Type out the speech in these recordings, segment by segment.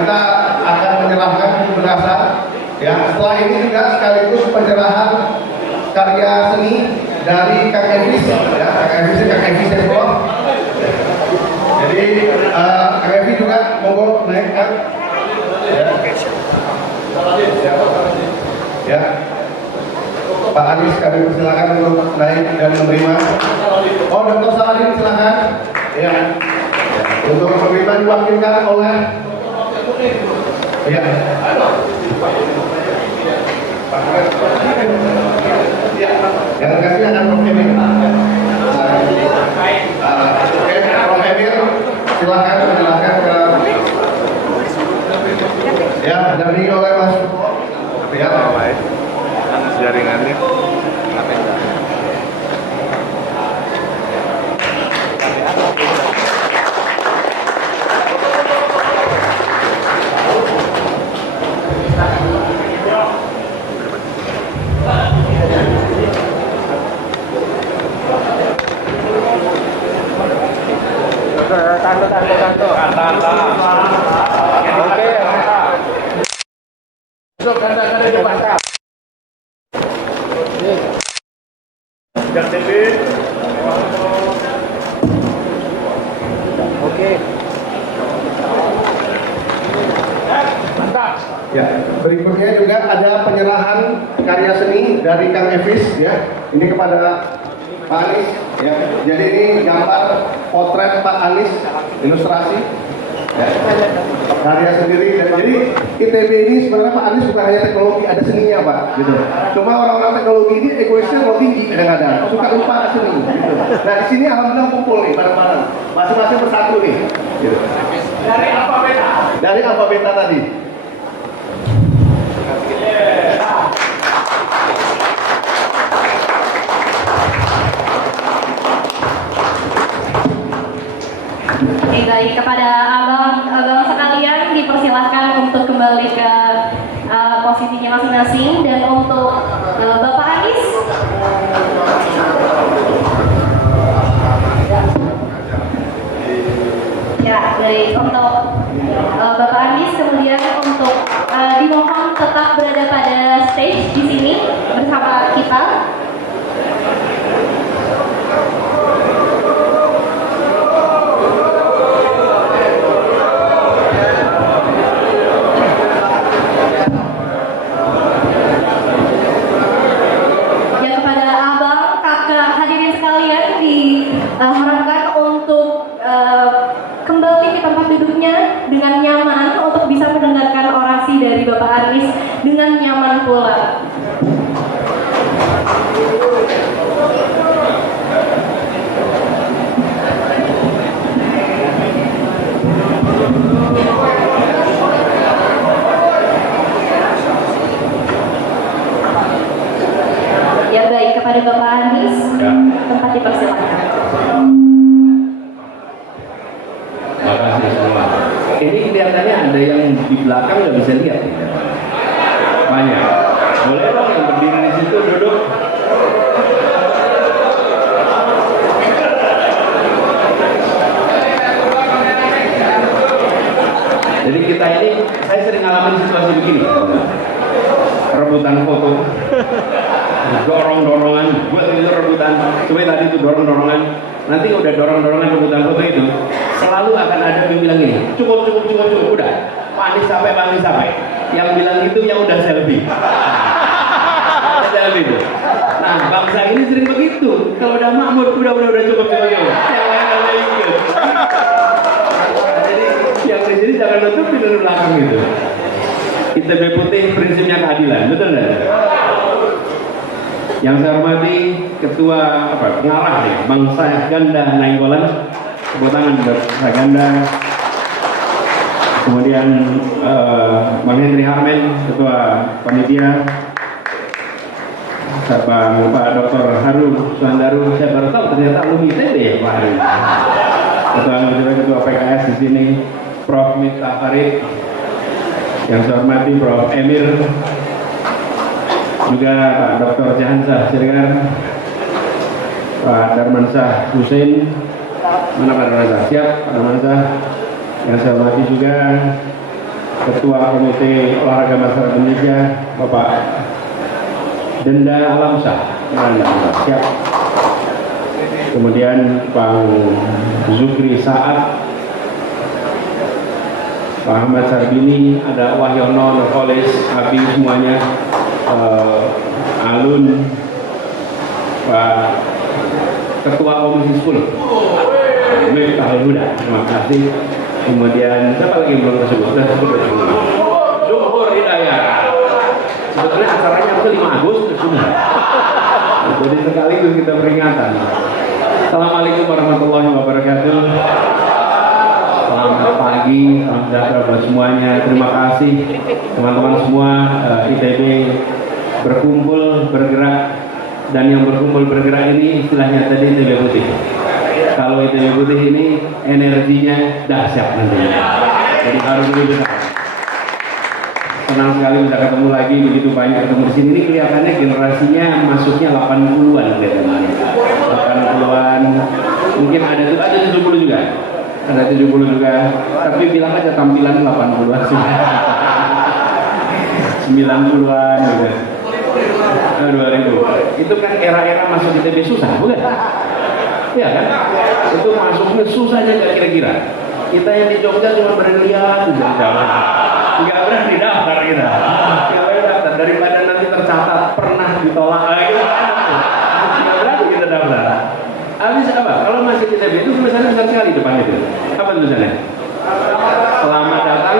kita akan menyerahkan penjelasan. Ya, setelah ini juga sekaligus penyerahan karya seni dari Kang Evis, ya, Kang Evis Sepuluh. Jadi Kang Evis juga monggo naik kan. Ya. Pak Anies kami persilakan untuk naik dan menerima. Oh, Dr. Saladin silakan. Ya. Untuk menerima diwakilkan oleh. Ya. Ya. Yang kasih akan Prof. Emil. Prof. Emil silakan menjelaskan ke. Ya, dari oleh Mas. Ya, baik. Jaringannya ya, berikutnya juga ada penyerahan karya seni dari Kang Evis, ya. Ini kepada Pak Anies, ya. Jadi ini gambar potret Pak Anies, ilustrasi, ya. Karya sendiri. Jadi ITB ini sebenarnya Pak Anies bukan hanya teknologi, ada seninya Pak, gitu. Cuma orang-orang teknologi ini egoisnya mau tinggi kadang-kadang, suka lupa seni, gitu. Nah di sini alhamdulillah kumpul nih bareng-bareng, masing-masing bersatu nih, gitu. Dari alfabeta. Dari alfabeta tadi. Oke, baik, kepada abang sekalian dipersilahkan untuk kembali ke posisinya masing-masing, dan untuk Bapak Anies ya, baik, untuk Bapak Anies kemudian untuk dimohon tetap berada pada stage di sini bersama kita. Harapkan untuk kembali ke tempat duduknya dengan nyaman untuk bisa mendengarkan orasi dari Bapak Anies dengan nyaman pula. Ya, baik, kepada Bapak Anies, ya. Tempat dipersilakan. Terima kasih semua. Ini kelihatannya ada yang di belakang nggak bisa lihat ya. Banyak. Boleh dong yang berdiri di situ duduk. Jadi kita ini, saya sering ngalamin situasi begini. Rebutan foto. Dorong-dorongan, buat itu rebutan. Coba tadi itu dorong-dorongan. Nanti udah dorong-dorongan rebutan foto itu, selalu akan ada yang bilang gini, cukup, udah. Pak Anies sampai. Yang bilang itu yang udah selfie. Selfie itu. Nah, bangsa ini sering begitu. Kalau udah makmur, udah cukup. Yang lain ikut. Jadi yang di sini jangan nutupin dari belakang gitu. ITB Putih prinsipnya keadilan, betul nggak? Yang saya hormati Ketua pengarah ya, Bang Saganda Nainggolan, tepuk tangan buat Saganda. Kemudian Bang Henry Harmen, Ketua Panitia. Pak Dr. Haru Suandaru, saya baru tahu ternyata alumni ITB ya Pak Haru. Ketua PKS di sini, Prof. Miftah Farid. Yang saya hormati Prof. Emir, juga Pak Dr. Jahansyah Siregar, Pak Darmansyah Hussein, mana Pak Darmansyah? Siap, Pak Darmansyah. Yang saya hormati juga Ketua Komite Olahraga Masyarakat Indonesia, Bapak Denda Alamsyah. Siap. Kemudian Pak Zukri Saad, Pak Ahmad Sarbini, ada Wahyono, Nurholis, Abi semuanya, Alun, Pak Ketua Komisi 10, Miftah Huda, terima kasih. Kemudian siapa lagi yang belum tersebut? Zuhur Hidayat. Sebetulnya acaranya itu 5 Agustus sudah. Jadi sekaligus kita peringatan. Assalamualaikum warahmatullahi wabarakatuh. Selamat pagi, salam sejahtera buat semuanya. Terima kasih teman-teman semua. ITB berkumpul, bergerak, dan yang berkumpul bergerak ini istilahnya tadi ITB Putih. Kalau ITB Putih ini energinya dahsyat nantinya. Jadi harus lebih besar. Senang sekali bisa ketemu lagi, begitu banyak ketemu di sini. Ini kelihatannya generasinya masuknya 80-an kelihatannya. 80-an, mungkin ada 70 juga. Ada 70 juga, tapi bilang aja tampilan 80-an sih. 90-an juga. 2000. Itu kan era-era masuk ITB susah, bukan? Iya kan? Itu masuknya susahnya nggak kira-kira. Kita yang di Jogja cuma berlihat di jalan. Nggak berani daftar kita. Nggak berani daftar daripada nanti tercatat pernah ditolak lagi. Nggak berani kita daftar. Habis apa? Kalau masih ITB itu tulisannya besar sekali depan itu. Apa tulisannya? Selamat datang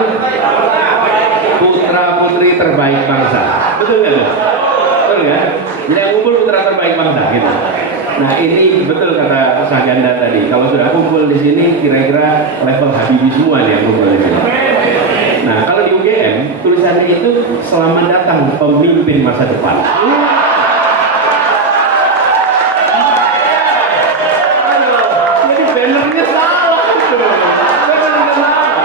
putra putri terbaik bangsa. Betul nggak? Betul nggak? Yang kumpul putra terbaik bangsa gitu. Nah ini betul kata Saganda tadi. Kalau sudah kumpul di sini, kira-kira level Habibie semua nih yang kumpul di sini. Nah kalau di UGM tulisannya itu selamat datang pemimpin masa depan. Jadi bannernya salah itu. Bannernya salah.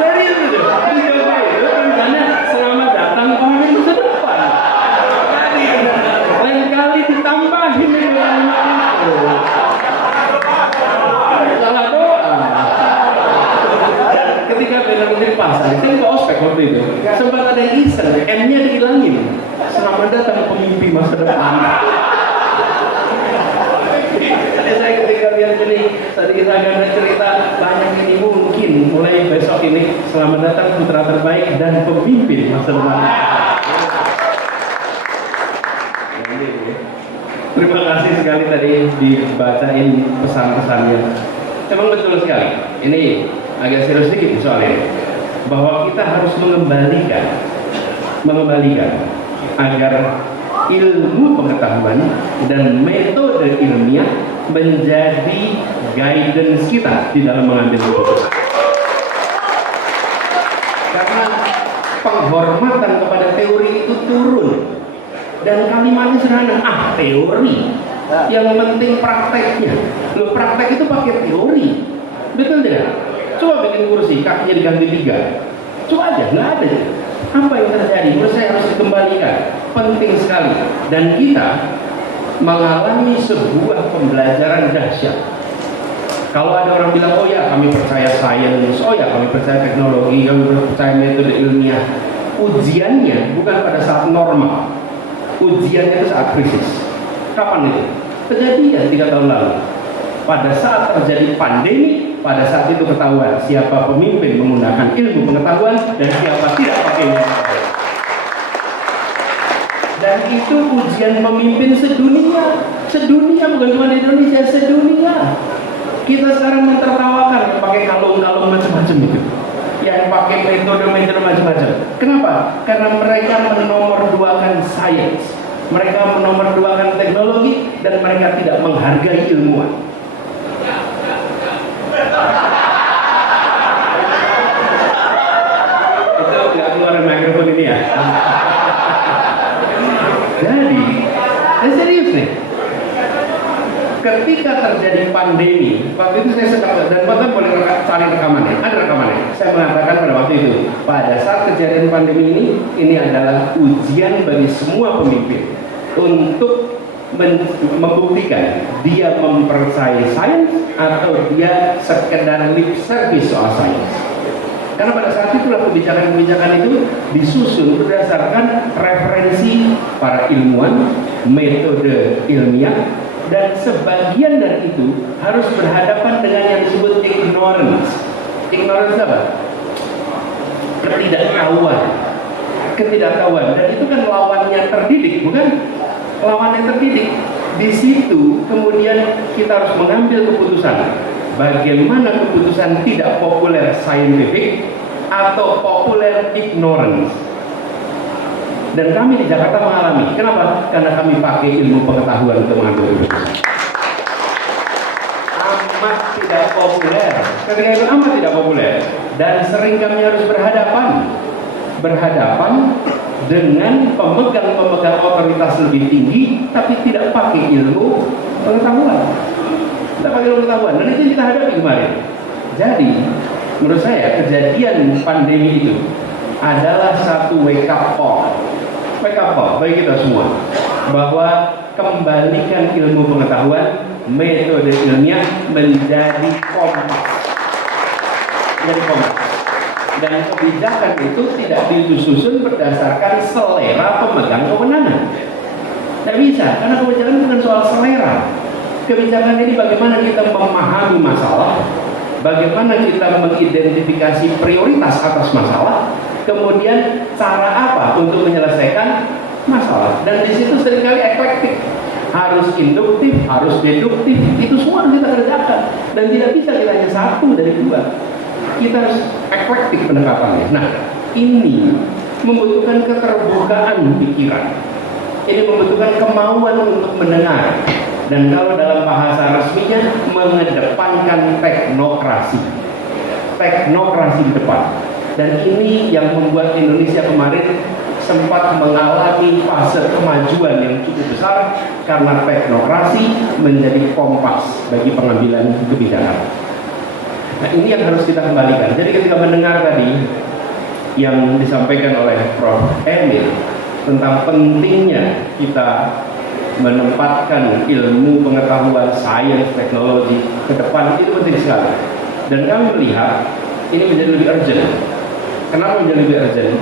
Serius itu. Di UGM itu tulisannya selamat datang pemimpin masa depan. Lain kali ditambahin itu. Salah doa. Ketika banner dipasang, saya ke ospek waktu itu. Sempat ada yang iseng, M-nya dihilangin. Selamat datang pemimpin masa depan. Jadi saya ketika lihat ini, tadi kita ada cerita banyak ini mungkin mulai besok ini selamat datang putra terbaik dan pemimpin masa depan. Terima kasih sekali tadi dibacain pesan-pesannya. Memang betul sekali. Ini agak serius sedikit soalnya, bahwa kita harus mengembalikan agar ilmu pengetahuan dan metode ilmiah menjadi guidance kita di dalam mengambil keputusan. Karena penghormatan kepada teori itu turun. Dan kalimatnya sederhana, teori. Yang penting prakteknya. Loh, praktek itu pakai teori. Betul tidak? Coba bikin kursi, kakinya diganti 3. Coba aja, nggak ada. Apa yang terjadi? Menurut saya harus dikembalikan. Penting sekali. Dan kita mengalami sebuah pembelajaran dahsyat. Kalau ada orang bilang, oh ya kami percaya sains, oh ya kami percaya teknologi, kami percaya metode ilmiah. Ujiannya bukan pada saat normal. Ujiannya itu saat krisis. Kapan itu? Kejadian 3 tahun lalu. Pada saat terjadi pandemi, pada saat itu ketahuan siapa pemimpin menggunakan ilmu pengetahuan dan siapa tidak pakai ilmu pengetahuan. Dan itu ujian pemimpin sedunia. Sedunia, bukan cuma di Indonesia, sedunia. Kita sekarang mentertawakan pakai kalung-kalung macam-macam itu. Yang pakai metode-metode macam-macam. Kenapa? Karena mereka menomorduakan sains, mereka menomorduakan teknologi, dan mereka tidak menghargai ilmuwan. Itu nggak keluar mikrofon ini ya. Jadi, serius nih. Ketika terjadi pandemi, waktu itu saya sedang, dan bahkan boleh cari rekamannya, ada rekamannya. Saya mengatakan pada waktu itu, pada saat kejadian pandemi ini adalah ujian bagi semua pemimpin untuk membuktikan dia mempercayai sains atau dia sekedar lip service soal sains. Karena pada saat itulah kebijakan-kebijakan itu disusun berdasarkan referensi para ilmuwan, metode ilmiah, dan sebagian dari itu harus berhadapan dengan yang disebut ignorance. Ignorance apa? Ketidaktahuan. Dan itu kan lawannya terdidik, bukan? Lawannya terdidik. Di situ kemudian kita harus mengambil keputusan. Bagaimana keputusan tidak populer scientific atau populer ignorance. Dan kami di Jakarta mengalami. Kenapa? Karena kami pakai ilmu pengetahuan untuk mengambil keputusan. Amat tidak populer. Ketika itu amat tidak populer. Dan sering kami harus berhadapan dengan pemegang otoritas lebih tinggi, tapi tidak pakai ilmu pengetahuan. Tidak pakai ilmu pengetahuan. Dan itu kita hadapi kemarin. Jadi, menurut saya kejadian pandemi itu adalah satu wake up call bagi kita semua, bahwa kembalikan ilmu pengetahuan, metode ilmiah menjadi kompas. Dan kebijakan itu tidak disusun berdasarkan selera pemegang kewenangan. Tidak bisa, karena kebijakan bukan soal selera. Kebijakan ini bagaimana kita memahami masalah, bagaimana kita mengidentifikasi prioritas atas masalah, kemudian cara apa untuk menyelesaikan masalah. Dan di situ seringkali eklektik, harus induktif, harus deduktif, itu semua harus kita kerjakan. Dan tidak bisa kita hanya satu dari dua. Kita harus eklektik pendekatannya. Nah, ini membutuhkan keterbukaan pikiran. Ini membutuhkan kemauan untuk mendengar. Dan kalau dalam bahasa resminya mengedepankan teknokrasi di depan. Dan ini yang membuat Indonesia kemarin sempat mengalami fase kemajuan yang cukup besar, karena teknokrasi menjadi kompas bagi pengambilan kebijakan. Nah, ini yang harus kita kembalikan. Jadi ketika mendengar tadi yang disampaikan oleh Prof. Emil tentang pentingnya kita menempatkan ilmu pengetahuan, sains, teknologi ke depan, itu penting sekali. Dan kami melihat ini menjadi lebih urgent. Kenapa menjadi lebih urgent?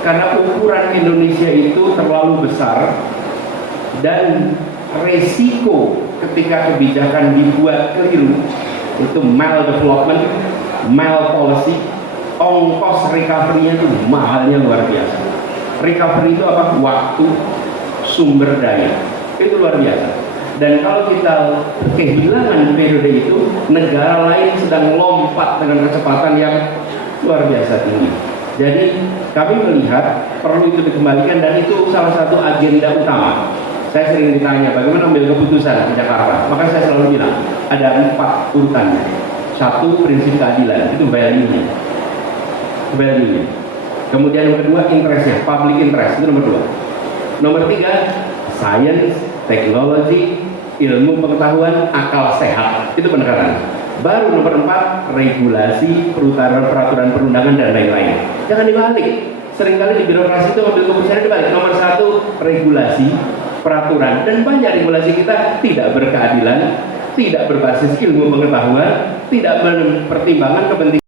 Karena ukuran Indonesia itu terlalu besar, dan resiko ketika kebijakan dibuat keliru, itu maldevelopment, malpolicy, ongkos recovery-nya itu mahalnya luar biasa. Recovery itu apa? Waktu, sumber daya. Itu luar biasa. Dan kalau kita kehilangan periode itu, negara lain sedang lompat dengan kecepatan yang luar biasa tinggi. Jadi kami melihat perlu itu dikembalikan, dan itu salah satu agenda utama. Saya sering ditanya bagaimana ambil keputusan di Jakarta, maka saya selalu bilang ada 4 urutannya. 1, prinsip keadilan, itu value-nya. Kemudian yang kedua, interest-nya, public interest, itu nomor 2. Nomor 3, science, teknologi, ilmu pengetahuan, akal sehat, itu pendekatan. Baru nomor 4, regulasi, peraturan perundangan, dan lain-lain. Jangan dibalik. Seringkali di birokrasi itu ambil keputusan dibalik. Nomor 1, regulasi, peraturan, dan banyak regulasi kita tidak berkeadilan, tidak berbasis ilmu pengetahuan, tidak mempertimbangkan kepentingan